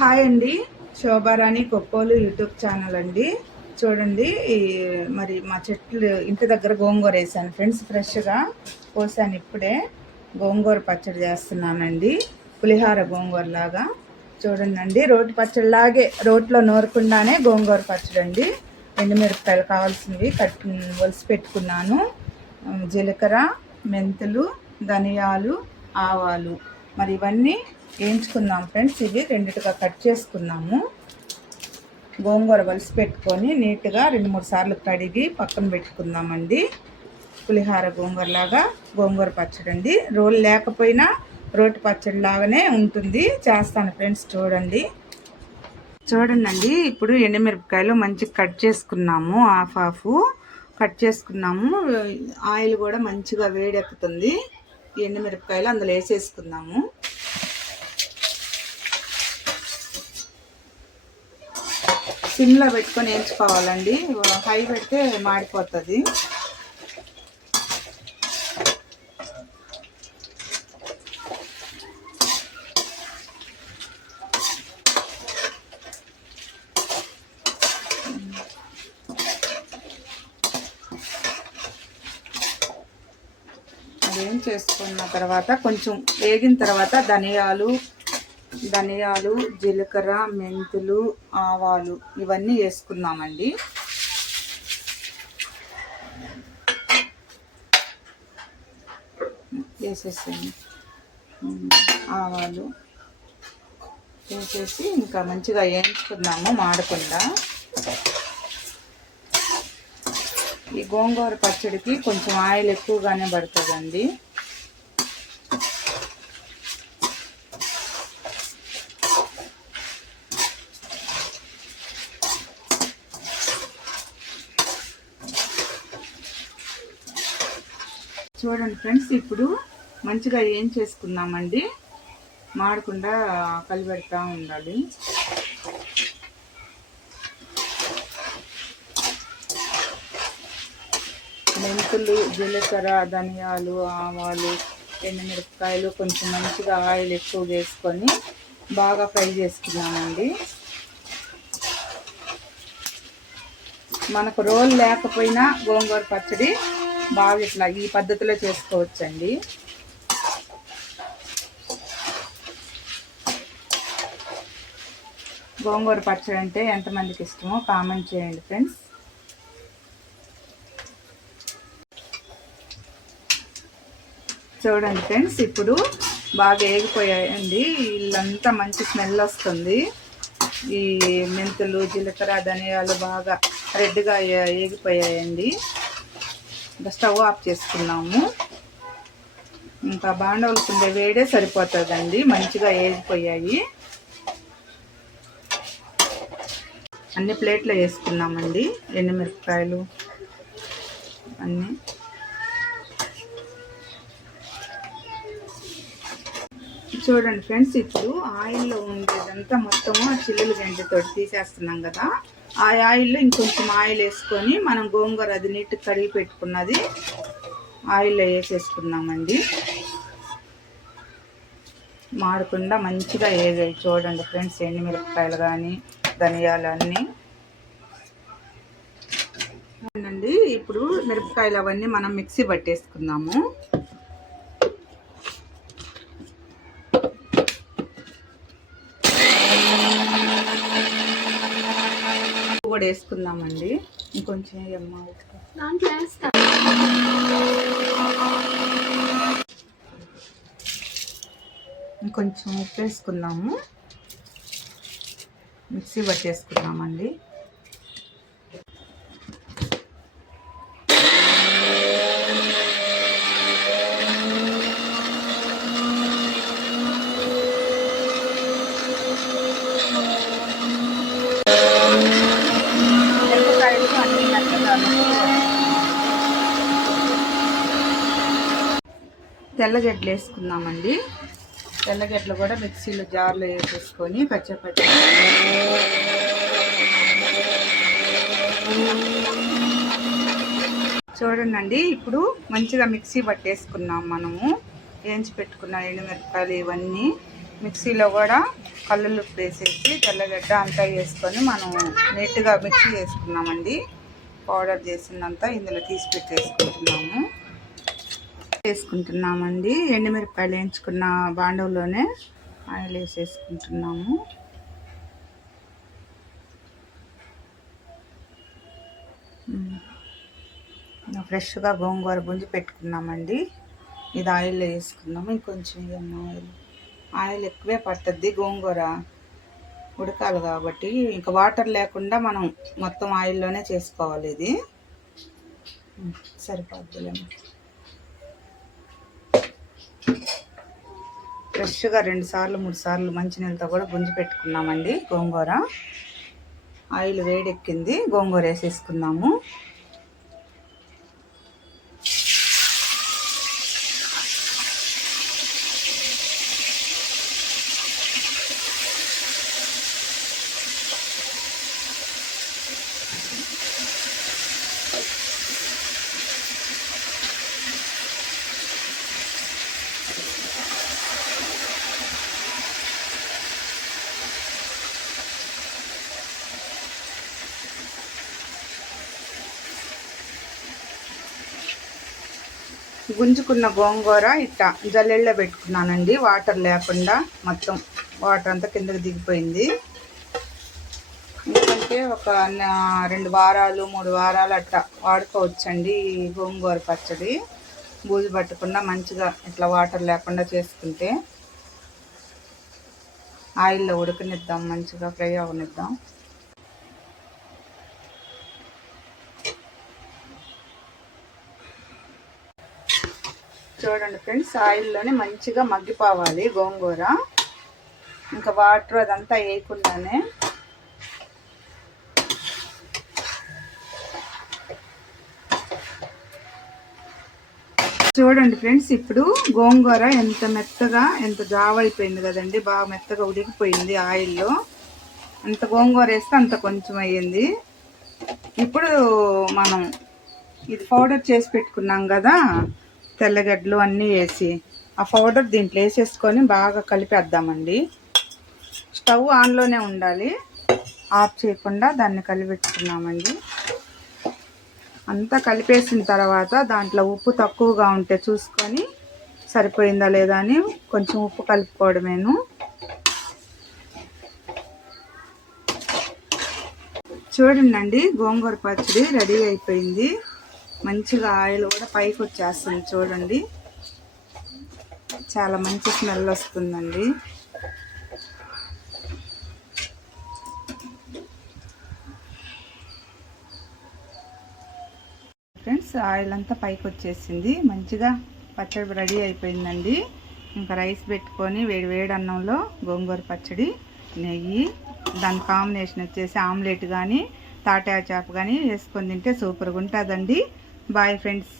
Hi అండి, Shobharani Koppolu YouTube channel అండి. చూడండి, మరి మా చెట్లు ఇంటి దగ్గర గోంగూర వేసాను ఫ్రెండ్స్. ఫ్రెష్గా కోసాను ఇప్పుడే. గోంగూర పచ్చడి చేస్తున్నానండి, పులిహార గోంగూర లాగా. చూడండి, రోటి పచ్చడిలాగే రోట్లో నూరకుండానే గోంగూర పచ్చడి అండి. ఎండుమిరపకాయలు కావాల్సినవి ఒలిసి పెట్టుకున్నాను. జీలకర్ర, మెంతులు, ధనియాలు, ఆవాలు, మరి ఇవన్నీ వేయించుకుందాం ఫ్రెండ్స్. ఇవి రెండిటిగా కట్ చేసుకున్నాము. గోంగూర వలిసి పెట్టుకొని నీట్గా 2-3 సార్లు కడిగి పక్కన పెట్టుకుందామండి. పులిహార గోంగూరలాగా గోంగూర పచ్చడి అండి. రోలు లేకపోయినా రోటి పచ్చడి లాగానే ఉంటుంది. చేస్తాను ఫ్రెండ్స్. చూడండి, ఇప్పుడు ఎండుమిరపకాయలు మంచిగా కట్ చేసుకున్నాము. హాఫ్ కట్ చేసుకున్నాము. ఆయిల్ కూడా మంచిగా వేడెక్కుతుంది. ఎండుమిరపకాయలు అందులో వేసేసుకుందాము. సిమ్లో పెట్టుకొని వేయించుకోవాలండి. హై పెడితే మాడిపోతుంది. అదేం చేసుకున్న తర్వాత కొంచెం వేగిన తర్వాత ధనియాలు, జీలకర్ర, మెంతులు, ఆవాలు ఇవన్నీ వేసుకుందామండి. వేసేసాను. ఆవాలు వేసేసి ఇంకా మంచిగా వేయించుకుందాము మాడకుండా. ఈ గోంగూర పచ్చడికి కొంచెం ఆయిల్ ఎక్కువగానే పడుతుందండి. చూడండి ఫ్రెండ్స్, ఇప్పుడు మంచిగా ఏం చేసుకుందామండి. మాడకుండా కలిపెడతా ఉండాలి. మెంతులు, జీలకర్ర, ధనియాలు, ఆవాలు, ఎండుమిరపకాయలు కొంచెం మంచిగా ఆయిల్ ఎక్కువ వేసుకొని బాగా ఫ్రై చేసుకున్నామండి. మనకు రోల్ లేకపోయినా గోంగూర పచ్చడి బాగా ఇట్లా ఈ పద్ధతిలో చేసుకోవచ్చండి. గోంగూర పచ్చడి అంటే ఎంతమందికి ఇష్టమో కామెంట్ చేయండి ఫ్రెండ్స్. చూడండి ఫ్రెండ్స్, ఇప్పుడు బాగా వేగిపోయాయండి. ఇల్లంతా మంచి స్మెల్ వస్తుంది. ఈ మెంతులు, జీలకర్ర, ధనియాలు బాగా రెడ్గా వేగిపోయాయండి. ఇంకా స్టవ్ ఆఫ్ చేసుకున్నాము. ఇంకా బాండవులకుండే వేడే సరిపోతుందండి. మంచిగా వేగిపోయాయి. అన్ని ప్లేట్లో వేసుకున్నామండి. ఎండుమిరపకాయలు అన్నీ చూడండి ఫ్రెండ్స్, ఇప్పుడు ఆయిల్లో ఉండేదంతా మొత్తము చిల్లులు గంటతో తీసేస్తున్నాం కదా. ఆ ఆయిల్లో ఇంకొంచెం ఆయిల్ వేసుకొని మనం గోంగూర అది నీట్గా కడిగి పెట్టుకున్నది ఆయిల్లో వేసేసుకున్నామండి. మాడకుండా మంచిగా వేగాయి. చూడండి ఫ్రెండ్స్, ఎండుమిరపకాయలు కానీ ధనియాలు అన్నీ అండి. ఇప్పుడు మిరపకాయలు అవన్నీ మనం మిక్సీ పట్టేసుకుందాము. కూడా వేసుకుందామండి. ఇంకొంచెం ఇంకొంచెం ఉప్పు వేసుకుందాము. మిక్సీ పట్టేసుకున్నామండి. తెల్లగడ్డలు వేసుకుందామండి. తెల్లగడ్డలు కూడా మిక్సీలో జార్లో వేసేసుకొని పచ్చపచ్చి చూడండి. ఇప్పుడు మంచిగా మిక్సీ పట్టేసుకున్నాం మనము. వేయించి పెట్టుకున్న ఎండుమిరపకాయలు ఇవన్నీ మిక్సీలో కూడా కల్లుప్పు వేసేసి తెల్లగడ్డ అంతా వేసుకొని మనం నీట్గా మిక్సీ చేసుకున్నామండి. పౌడర్ చేసిందంతా ఇందులో తీసి వేసుకుంటున్నామండి. ఎండుమిరపకాయలు వేయించుకున్న బాండవులోనే ఆయిల్ వేసేసుకుంటున్నాము. ఫ్రెష్గా గోంగూర గుంజి పెట్టుకున్నామండి. ఇది ఆయిల్లో వేసుకున్నాము. ఇంకొంచెం ఆయిల్ ఎక్కువే పడుతుంది, గోంగూర ఉడకాలి కాబట్టి. ఇంకా వాటర్ లేకుండా మనం మొత్తం ఆయిల్లోనే చేసుకోవాలి. ఇది సరిపోద్దులేమో. ఫ్రెష్గా 2 సార్లు 3 సార్లు మంచినీళ్ళతో కూడా గుంజి పెట్టుకున్నామండి గోంగూర. ఆయిల్ వేడెక్కింది, గోంగూర వేసేసుకున్నాము. గుంజుకున్న గోంగూర ఇట్లా జల్లెళ్ళలో పెట్టుకున్నానండి, వాటర్ లేకుండా. మొత్తం వాటర్ అంతా కిందకి దిగిపోయింది. ఎందుకంటే ఒక 2 వారాలు 3 వారాలు అట్లా వాడుకోవచ్చండి ఈ గోంగూర పచ్చడి. బూజు పట్టకుండా మంచిగా ఇట్లా వాటర్ లేకుండా చేసుకుంటే. ఆయిల్లో ఉడకనిద్దాం, మంచిగా ఫ్రై అవనిద్దాం. చూడండి ఫ్రెండ్స్, ఆయిల్లోనే మంచిగా మగ్గిపోవాలి గోంగూర. ఇంకా వాటర్ అదంతా వేయకుండానే. చూడండి ఫ్రెండ్స్, ఇప్పుడు గోంగూర ఎంత మెత్తగా ఎంత జావ అయిపోయింది కదండి. బాగా మెత్తగా ఉడికిపోయింది ఆయిల్లో. అంత గోంగూర వేస్తే అంత కొంచెం అయ్యింది. ఇప్పుడు మనం ఇది పౌడర్ చేసి పెట్టుకున్నాం కదా, తెల్లగడ్డలు అన్నీ వేసి ఆ పౌడర్ దీంట్లో వేసేసుకొని బాగా కలిపేద్దామండి. స్టవ్ ఆన్లోనే ఉండాలి, ఆఫ్ చేయకుండా దాన్ని కలిపెట్టుకున్నామండి. అంతా కలిపేసిన తర్వాత దాంట్లో ఉప్పు తక్కువగా ఉంటే చూసుకొని సరిపోయిందా లేదా అని కొంచెం ఉప్పు కలుపుకోవడమేను. చూడండి, గోంగూర పచ్చడి రెడీ అయిపోయింది. మంచిగా ఆయిల్ కూడా పైకి వచ్చేస్తుంది. చూడండి, చాలా మంచి స్మెల్ వస్తుందండి. ఫ్రెండ్స్, ఆయిల్ అంతా పైకి వచ్చేసింది. మంచిగా పచ్చడి రెడీ అయిపోయిందండి. ఇంకా రైస్ పెట్టుకొని వేడి అన్నంలో గోంగూర పచ్చడి, నెయ్యి, దాని కాంబినేషన్ వచ్చేసి ఆమ్లెట్ కానీ తాటా చేప కానీ వేసుకొని తింటే సూపర్గా ఉంటుందండి. Bye friends.